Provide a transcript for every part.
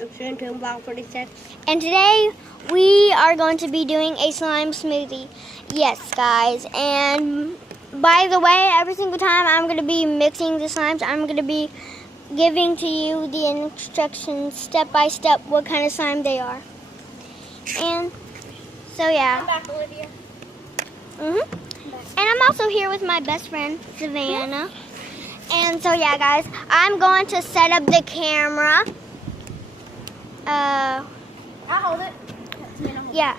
I'm soon to block 46. And today we are going to be doing a slime smoothie. Yes, guys. And by the way, every single time I'm going to be mixing the slimes, I'm going to be giving to you the instructions step by step what kind of slime they are. And so yeah. I'm back, Olivia. And I'm also here with my best friend, Savannah. And so yeah, guys, I'm going to set up the camera. I'll hold it. Yeah.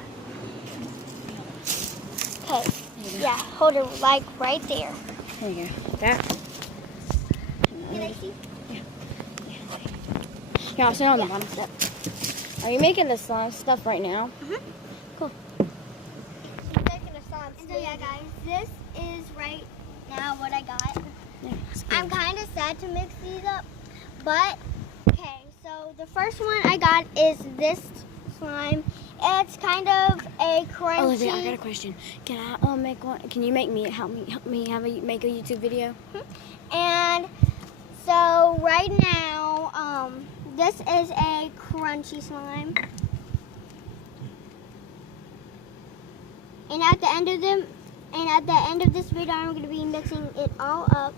Okay. Yeah, hold it like right there. There you go. That. Can I see? Yeah, I'll sit on the bottom step. Are you making the slime stuff right now? Cool. She's making a slime. And so yeah, guys, this is right now what I got. Yeah, I'm kind of sad to mix these up, but okay. So the first one I got is this slime. It's kind of a crunchy. Olivia, I got a question. Can I make one? Can you make me help me make a YouTube video? And so right now, this is a crunchy slime. And at the end of this video, I'm going to be mixing it all up.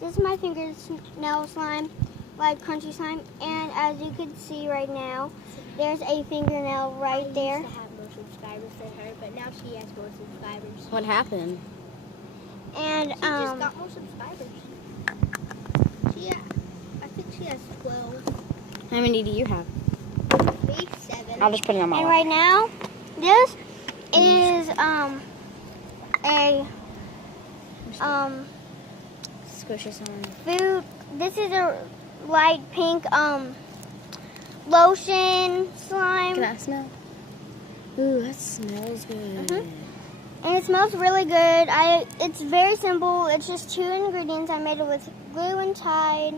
This is my fingernail slime, like crunchy slime. And as you can see right now, there's a fingernail right there. I used to have more subscribers than her, but now she has more subscribers. What happened? And She just got more subscribers. I think she has 12. How many do you have? 7. I'll just put it on my And lap. right now, this is a Squishy slime. food. This is a light pink lotion slime. Can I smell? Ooh, that smells good. And it smells really good. It's very simple. It's just 2 ingredients. I made it with glue and Tide.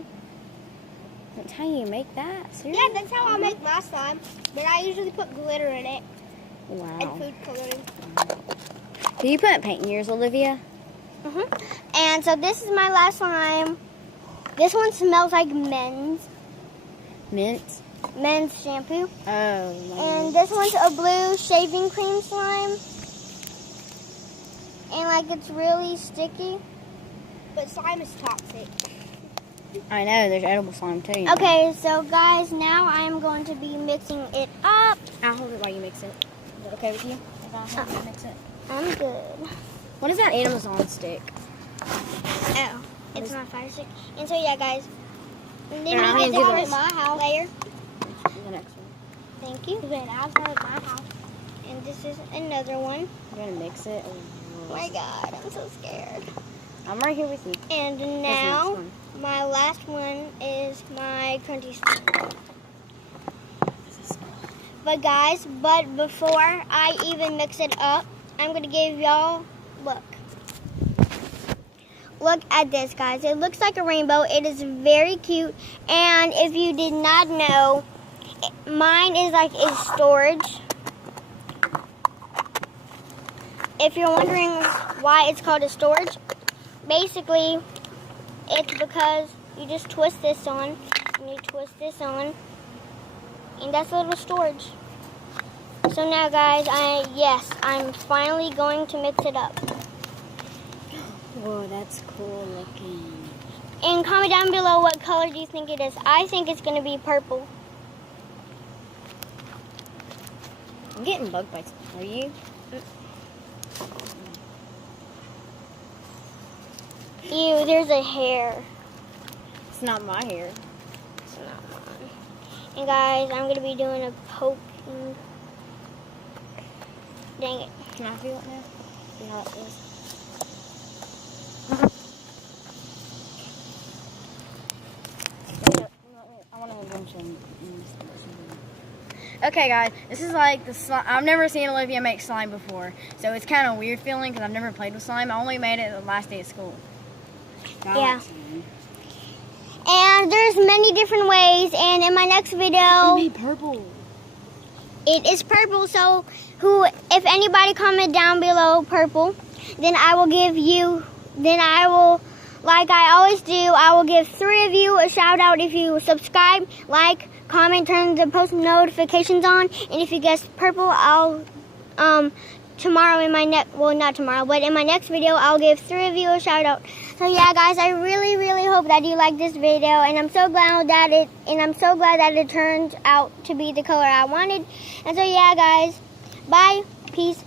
That's how you make that? Seriously? Yeah, that's how I make my slime. But I usually put glitter in it and Wow. food coloring. Do you put paint in yours, Olivia? And so this is my last slime. This one smells like men's shampoo. Oh. And this one's a blue shaving cream slime. And like it's really sticky. But slime is toxic. I know, there's edible slime too. You know. Okay, so guys, now I'm going to be mixing it up. I'll hold it while you mix it. Is that okay with you? If I hold it and mix it? I'm good. What is that Amazon stick? Oh, it's my fire stick. And so yeah, guys, then Here, I'm you gonna get do this this. at my house later. The next one. Thank you. Then I'll have at my house. And this is another one. I'm gonna mix it. Oh my God, I'm so scared. I'm right here with you. And What's the now, next one? my last one is my crunchy slime. But guys, before I even mix it up, I'm going to give y'all, look. Look at this, guys. It looks like a rainbow. It is very cute. And if you did not know, mine is like a storage. If you're wondering why it's called a storage, basically, it's because you just twist this on, and you twist this on, and that's a little storage. So now, guys, I'm finally going to mix it up. Whoa, that's cool looking. And comment down below what color do you think it is. I think it's going to be purple. I'm getting bug bites. Are you? Ew, there's a hair. It's not my hair. It's not mine. And guys, I'm going to be doing a poking. Dang it. Can I feel it now? See how it feels? I want to move on. Okay, guys, this is like the slime. I've never seen Olivia make slime before, so it's kind of a weird feeling because I've never played with slime. I only made it the last day of school. Yeah. And there's many different ways, and in my next video, It made purple. it is purple. So, if anybody comment down below purple, then I will give you. Then I will, like I always do, I will give 3 of you a shout out if you subscribe, like, comment, turn the post notifications on, and if you guess purple, I'll tomorrow in my next, well, not tomorrow, but in my next video, I'll give 3 of you a shout out. So yeah, guys, I really, really hope that you like this video, and I'm so glad that it turned out to be the color I wanted. And so yeah, guys, bye, peace.